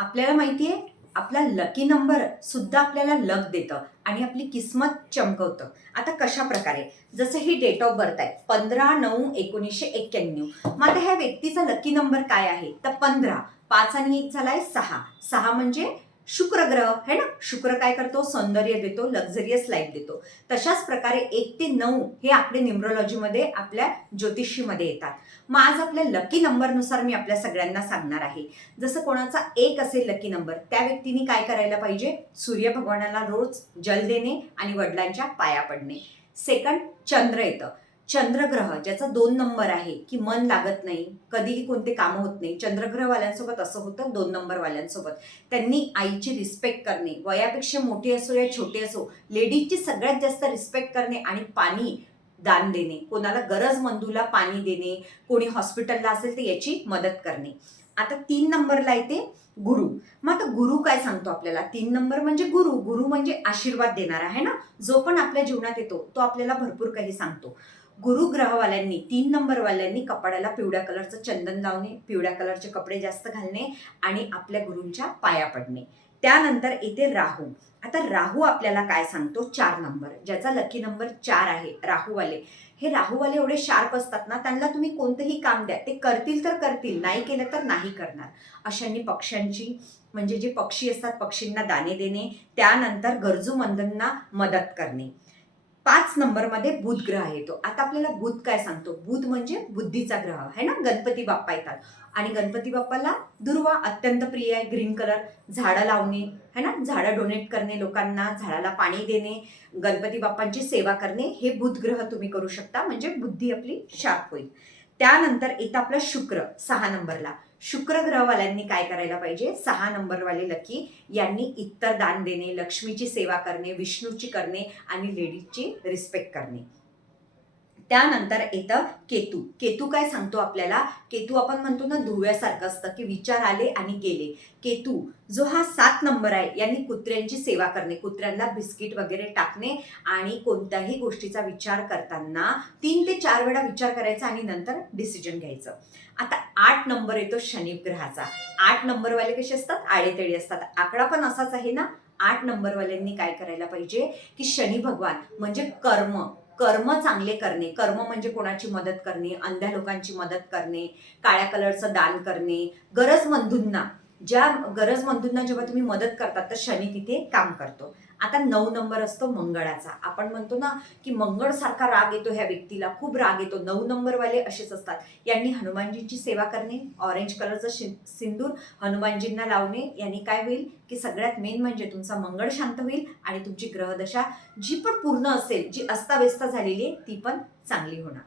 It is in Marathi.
आपल्याला माहिती आहे, आपला लकी नंबर सुद्धा आपल्याला लक देतं आणि आपली किस्मत चमकवतं. आता कशा प्रकारे? जसं ही डेट ऑफ बर्थ आहे 15/9/1991. मग आता ह्या व्यक्तीचा लकी नंबर काय आहे? तर 15. 5 आणि 1 झालाय 6. 6 म्हणजे शुक्र ग्रह है ना. शुक्र काय करतो? सौंदर्य देतो, लक्झरियस लाईफ देतो. तशाच प्रकारे 1 ते 9 हे आकडे न्यूमरोलॉजीमध्ये आपल्या ज्योतिषीमध्ये येतात. मग आज आपल्या लकी नंबरनुसार मी आपल्या सगळ्यांना सांगणार आहे. जसं कोणाचा 1 असेल लकी नंबर, त्या व्यक्तीने काय करायला पाहिजे? सूर्य भगवानाला रोज जल देणे आणि वडिलांच्या पाया पडणे. सेकंड, चंद्र येतं. चंद्रग्रह ज्याचा 2 नंबर आहे की मन लागत नाही, कधीही कोणते कामं होत नाही. चंद्रग्रहवाल्यांसोबत असं होतं 2 नंबरवाल्यांसोबत. त्यांनी आईची रिस्पेक्ट करणे, वयापेक्षा मोठी असो या छोटी असो, लेडीजची सगळ्यात जास्त रिस्पेक्ट करणे आणि पाणी दान देणे, कोणाला गरजमंदूला पाणी देणे, कोणी हॉस्पिटलला असेल तर याची मदत करणे. आता 3 नंबरला येते गुरु. मग आता गुरु काय सांगतो आपल्याला? 3 नंबर म्हणजे गुरु. गुरु म्हणजे आशीर्वाद देणारा आहे ना. जो पण आपल्या जीवनात येतो तो आपल्याला भरपूर काही सांगतो. गुरु ग्रहवाल्यांनी 3 नंबरवाल्यांनी कपाळाला पिवळ्या कलरचं चंदन लावणे, पिवळ्या कलरचे कपडे जास्त घालणे आणि आपल्या गुरूंच्या पाया पडणे. त्यानंतर येते राहू. आता राहू आपल्याला काय सांगतो? 4 नंबर. ज्याचा लकी नंबर 4 आहे, राहूवाले. हे राहूवाले एवढे शार्प असतात ना, त्यांना तुम्ही कोणतंही काम द्या, ते करतील तर करतील, नाही केलं तर नाही करणार. अशांनी पक्ष्यांची म्हणजे जे पक्षी असतात पक्षींना दाणे देणे, त्यानंतर गरजूमंदांना मदत करणे. 5 नंबरमध्ये बुध ग्रह येतो. आता आपल्याला बुध काय सांगतो? बुध म्हणजे बुद्धीचा ग्रह आहे ना. गणपती बाप्पा येतात आणि गणपती बाप्पाला दुर्वा अत्यंत प्रिय आहे. ग्रीन कलर, झाडं लावणे है ना, झाडं डोनेट करणे, लोकांना झाडाला पाणी देणे, गणपती बाप्पांची सेवा करणे, हे बुध ग्रह तुम्ही करू शकता. म्हणजे बुद्धी आपली शार्प होईल. त्यानंतर येतं आपला शुक्र 6 नंबरला. शुक्र ग्रहवाल्यांनी काय करायला पाहिजे? 6 नंबरवाले लकी यांनी इतर दान देणे, लक्ष्मीची सेवा करणे, विष्णूची करणे आणि लेडीजची रिस्पेक्ट करणे. त्यानंतर येतं केतू. केतू काय सांगतो आपल्याला? केतू आपण म्हणतो ना धुव्यासारखं असतं की विचार आले आणि गेले. केतू जो हा 7 नंबर आहे, यांनी कुत्र्यांची सेवा करणे, कुत्र्यांना बिस्किट वगैरे टाकणे आणि कोणत्याही गोष्टीचा विचार करताना 3 ते 4 वेळा विचार करायचा आणि नंतर डिसिजन घ्यायचं. आता 8 नंबर येतो शनी ग्रहाचा. 8 नंबरवाले कसे असतात? आळेतळी असतात. आकडा पण असाच आहे ना. 8 नंबरवाल्यांनी काय करायला पाहिजे? की शनी भगवान म्हणजे कर्म, कर्म चांगले करणे. कर्म म्हणजे कोणाची मदत करणे, अंध्या लोकांची मदत करणे, काळ्या कलरचं दान करणे, गरजमंदूंना, ज्या गरजमंदूंना जेव्हा तुम्ही मदत करतात तर शनी तिथे काम करतो. आता 9 नंबर असतो मंगळाचा. आपण म्हणतो ना की मंगळसारखा राग येतो ह्या व्यक्तीला, खूप राग येतो. 9 नंबरवाले असेच असतात. यांनी हनुमानजींची सेवा करणे, ऑरेंज कलरचं सिंदूर हनुमानजींना लावणे. यांनी काय होईल की सगळ्यात मेन म्हणजे तुमचा मंगळ शांत होईल आणि तुमची ग्रहदशा जी पण पूर्ण असेल, जी अस्ताव्यस्त झालेली आहे ती पण चांगली होणार.